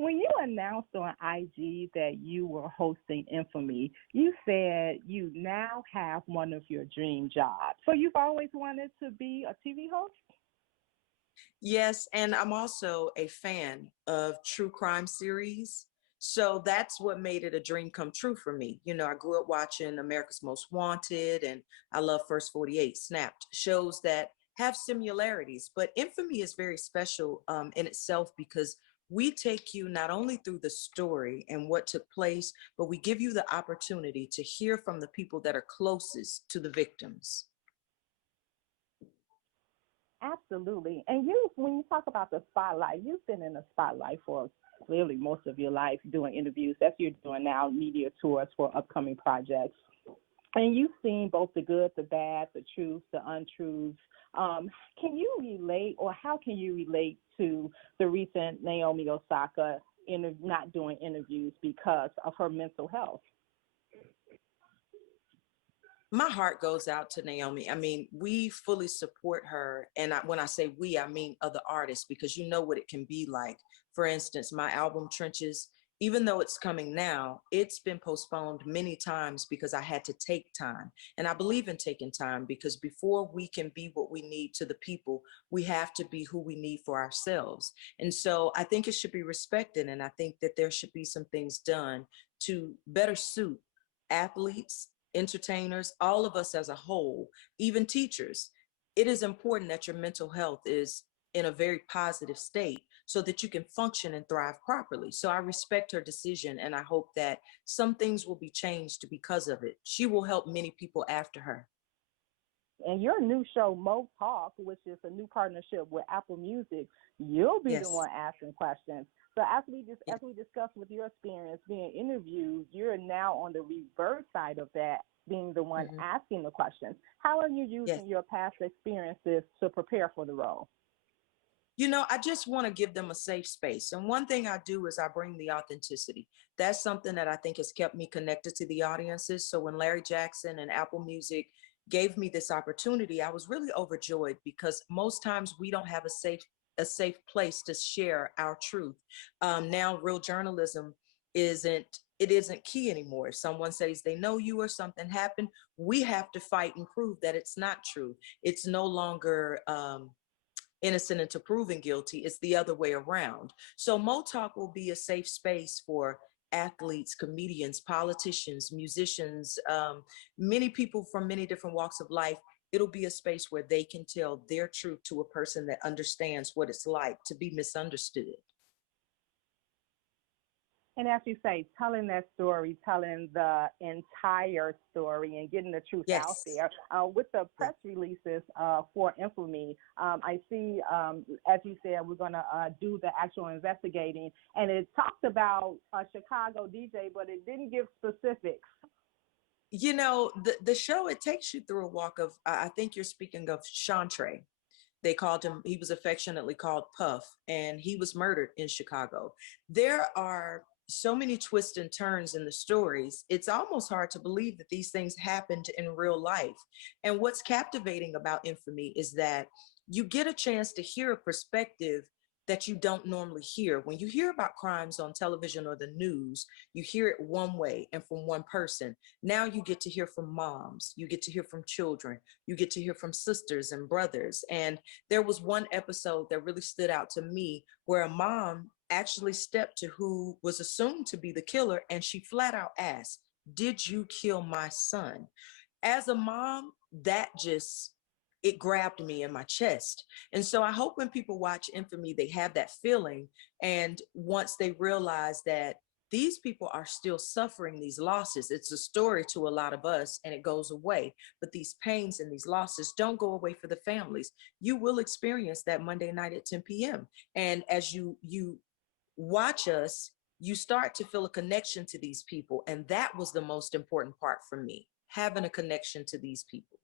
When you announced on IG that you were hosting Infamy, you said you now have one of your dream jobs. So you've always wanted to be a TV host? Yes, and I'm also a fan of true crime series. So that's what made it a dream come true for me. You know, I grew up watching America's Most Wanted and I love First 48, Snapped, shows that have similarities. But Infamy is very special in itself because we take you not only through the story and what took place, but we give you the opportunity to hear from the people that are closest to the victims. Absolutely. And when you talk about the spotlight, you've been in the spotlight for clearly most of your life doing interviews. That's what you're doing now, media tours for upcoming projects. And you've seen both the good, the bad, the truths, the untruths. Can you relate, or how can you relate to the recent Naomi Osaka not doing interviews because of her mental health? My heart goes out to Naomi. I mean, we fully support her. And when I say we, I mean other artists, because you know what it can be like. For instance, my album Trenches, even though it's coming now, it's been postponed many times because I had to take time. And I believe in taking time because before we can be what we need to the people, we have to be who we need for ourselves. And so I think it should be respected. And I think that there should be some things done to better suit athletes, entertainers, all of us as a whole, even teachers. It is important that your mental health is in a very positive state so that you can function and thrive properly. So I respect her decision and I hope that some things will be changed because of it. She will help many people after her. And your new show, Mo Talk, which is a new partnership with Apple Music, you'll be the Yes. one asking questions. So as we Yes. discussed with your experience being interviewed, you're now on the reverse side of that, being the one Mhm. asking the questions. How are you Yes. using your past experiences to prepare for the role? You know, I just want to give them a safe space. And one thing I do is I bring the authenticity. That's something that I think has kept me connected to the audiences. So when Larry Jackson and Apple Music gave me this opportunity, I was really overjoyed because most times we don't have a safe place to share our truth. Now, real journalism isn't key anymore. If someone says they know you or something happened, we have to fight and prove that it's not true. It's no longer innocent until proven guilty. It's the other way around. So Mo Talk will be a safe space for athletes, comedians, politicians, musicians, many people from many different walks of life. It'll be a space where they can tell their truth to a person that understands what it's like to be misunderstood. And as you say, telling that story, telling the entire story and getting the truth out Yes. there. With the press releases for Infamy, I see, as you said, we're going to do the actual investigating. And it talked about a Chicago DJ, but it didn't give specifics. You know, the show, it takes you through a walk of, I think you're speaking of Chantre. They called him, he was affectionately called Puff, and he was murdered in Chicago. There are so many twists and turns in the stories. It's almost hard to believe that these things happened in real life. And what's captivating about Infamy is that you get a chance to hear a perspective that you don't normally hear. When you hear about crimes on television or the news, you hear it one way and from one person. Now you get to hear from moms, you get to hear from children, you get to hear from sisters and brothers. And there was one episode that really stood out to me where a mom actually stepped to who was assumed to be the killer and she flat out asked, "Did you kill my son?" As a mom, that just, it grabbed me in my chest. And so I hope when people watch Infamy, they have that feeling. And once they realize that these people are still suffering these losses, it's a story to a lot of us and it goes away. But these pains and these losses don't go away for the families. You will experience that Monday night at 10 p.m. And as you watch us, you start to feel a connection to these people. And that was the most important part for me, having a connection to these people.